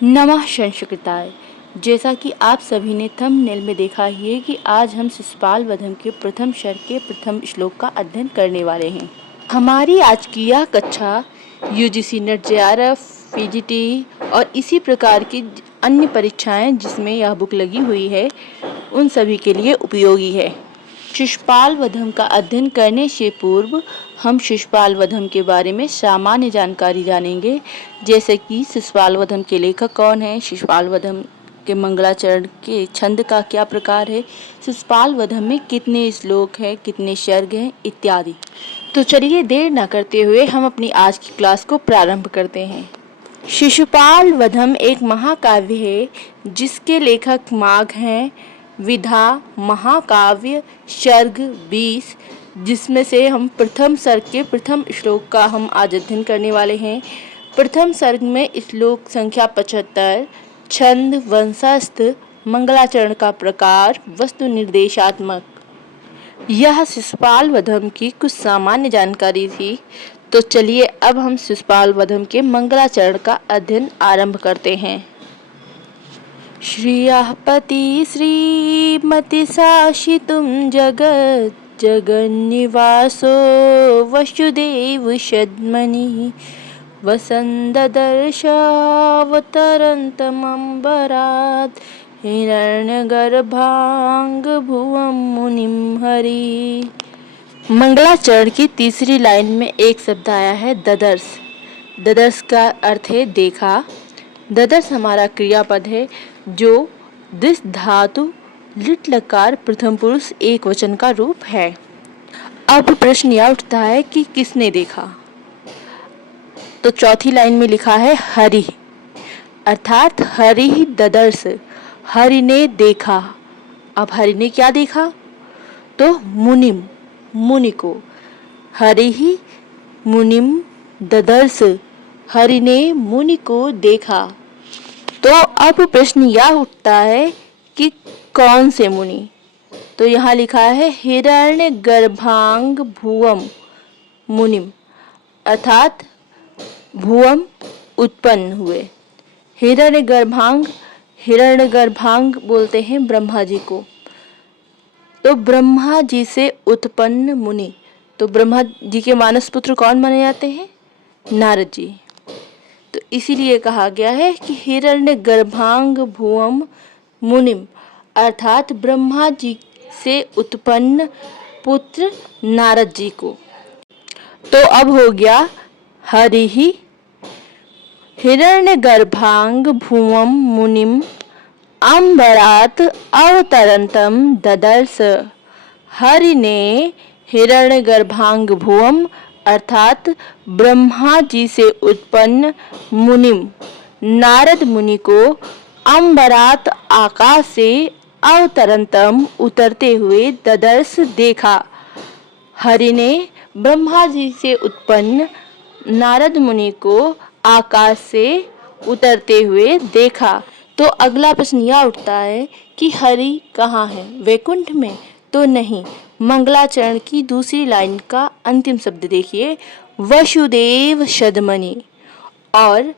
नमः संस्कृताय। जैसा कि आप सभी ने थंबनेल में देखा ही है कि आज हम शिशुपाल वधम के प्रथम सर्ग के प्रथम श्लोक का अध्ययन करने वाले हैं। हमारी आज की यह कक्षा यूजीसी नेट जेआरएफ, पीजीटी और इसी प्रकार की अन्य परीक्षाएं जिसमें यह बुक लगी हुई है उन सभी के लिए उपयोगी है। शिशुपाल वधम का अध्ययन करने से पूर्व हम शिशुपाल वधम के बारे में सामान्य जानकारी जानेंगे, जैसे कि शिशुपाल वधम के लेखक कौन है, शिशुपाल वधम के मंगलाचरण के छंद का क्या प्रकार है, शिशुपाल वधम में कितने श्लोक हैं, कितने सर्ग हैं इत्यादि। तो चलिए देर न करते हुए हम अपनी आज की क्लास को प्रारंभ करते हैं। शिशुपाल वधम एक महाकाव्य है जिसके लेखक माघ हैं। विधा महाकाव्य सर्ग 20, जिसमें से हम प्रथम सर्ग के प्रथम श्लोक का हम आज अध्ययन करने वाले हैं। प्रथम सर्ग में श्लोक संख्या 75, छंद वंशस्थ, मंगलाचरण का प्रकार, वस्तु निर्देशात्मक। यह शिशुपाल वधम की कुछ सामान्य जानकारी थी। तो चलिए अब हम शिशुपाल वधम के मंगलाचरण का अध्ययन आरंभ करते हैं। श्रियःपति श्रीमति शासितुं जगत् जगन्निवासो वसुदेव षद्मनि वसन् ददर्शावतरन्तमम्बरात् हिरण्यगर्भाङ्गभुवं मुनिं हरि। मंगलाचरण की तीसरी लाइन में एक शब्द आया है ददर्श। ददर्श का अर्थ है देखा। ददर्श हमारा क्रियापद है जो दिस धातु लिट लकार प्रथम पुरुष एक वचन का रूप है। अब प्रश्न यह उठता है कि किसने देखा। तो चौथी लाइन में लिखा है हरि, अर्थात हरि ददर्श, हरि ने देखा। अब हरि ने क्या देखा? तो मुनिम, मुनि को। हरि ही मुनिम ददर्श, हरि ने मुनि को देखा। तो अब प्रश्न यह उठता है कि कौन से मुनि। तो यहाँ लिखा है हिरण्य गर्भांग भुवम मुनिम, अर्थात भुवम उत्पन्न हुए। हिरण्य गर्भांग बोलते हैं ब्रह्मा जी को। तो ब्रह्मा जी से उत्पन्न मुनि, तो ब्रह्मा जी के मानस पुत्र कौन माने जाते हैं? नारद जी। तो इसीलिए कहा गया है कि हिरण्य गर्भांग भुवम मुनिम, अर्थात ब्रह्मा जी से उत्पन्न पुत्र नारद जी को। तो अब हो गया हरि ही हिरण्य गर्भांग भुवम मुनिम अम्बरात अवतरंतम ददर्श। हरि ने हिरण्य गर्भांग भुवम अर्थात ब्रह्मा जी से उत्पन्न मुनिम नारद मुनि को अम्बरात आकाश से अवतरंतम उतरते हुए ददर्श देखा। हरि ने ब्रह्मा जी से उत्पन्न नारद मुनि को आकाश से उतरते हुए देखा। तो अगला प्रश्न यह उठता है कि हरि कहाँ है? वैकुंठ में? तो नहीं। मंगलाचरण की दूसरी लाइन का अंतिम शब्द देखिए, वसुदेव षद्मनि। और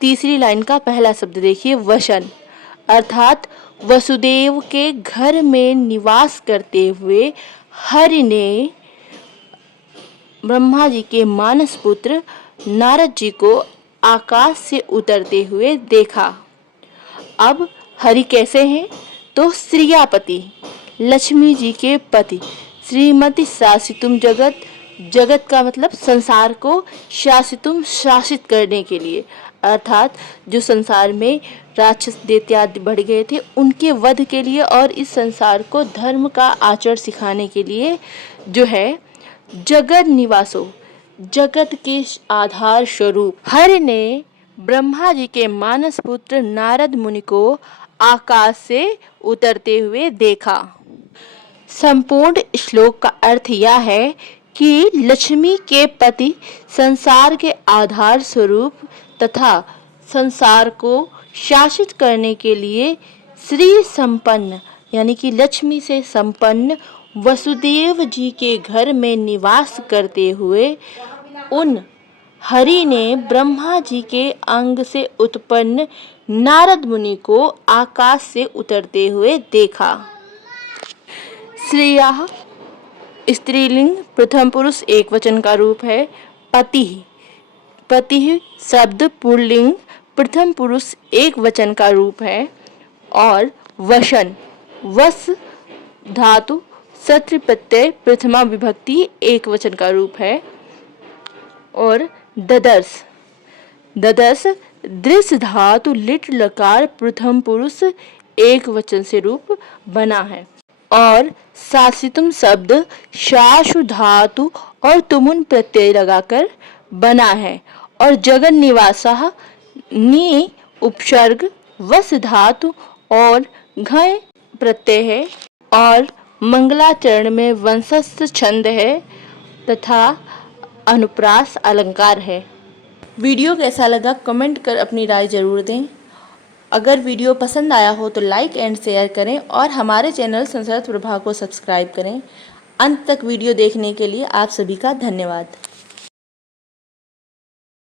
तीसरी लाइन का पहला शब्द देखिए, वसन, अर्थात वसुदेव के घर में निवास करते हुए हरि ने ब्रह्मा जी के मानस पुत्र नारद जी को आकाश से उतरते हुए देखा। अब हरि कैसे हैं? तो श्रियापति, लक्ष्मी जी के पति, श्रीमती शासितुम जगत, जगत का मतलब संसार को, शासितुम शासित करने के लिए, अर्थात जो संसार में राक्षस दैत्यादि बढ़ गए थे उनके वध के लिए और इस संसार को धर्म का आचरण सिखाने के लिए जो है जगत निवासो, जगत के आधार स्वरूप हरि ने ब्रह्मा जी के मानस पुत्र नारद मुनि को आकाश से उतरते हुए देखा। संपूर्ण श्लोक का अर्थ यह है कि लक्ष्मी के पति संसार के आधार स्वरूप तथा संसार को शासित करने के लिए श्री संपन्न यानी कि लक्ष्मी से संपन्न वसुदेव जी के घर में निवास करते हुए उन हरि ने ब्रह्मा जी के अंग से उत्पन्न नारद मुनि को आकाश से उतरते हुए देखा। श्रेयः स्त्रीलिंग प्रथम पुरुष एकवचन का रूप है। पति पति शब्द पुल्लिंग प्रथम पुरुष एक वचन का रूप है। और वशन वस धातु सत्र प्रत्यय प्रथमा विभक्ति एक वचन का रूप है। और ददर्श ददर्श दृश्य धातु लिट लकार प्रथम पुरुष एक वचन से रूप बना है। और शासितुम शब्द शाशु धातु और तुमुन प्रत्यय लगाकर बना है। और जगन निवासः नी उपसर्ग वस धातु और घय प्रत्यय है। और मंगलाचरण में वंशस्थ छंद है तथा अनुप्रास अलंकार है। वीडियो कैसा लगा कमेंट कर अपनी राय जरूर दें। अगर वीडियो पसंद आया हो तो लाइक एंड शेयर करें और हमारे चैनल संस्कृत प्रभा को सब्सक्राइब करें। अंत तक वीडियो देखने के लिए आप सभी का धन्यवाद।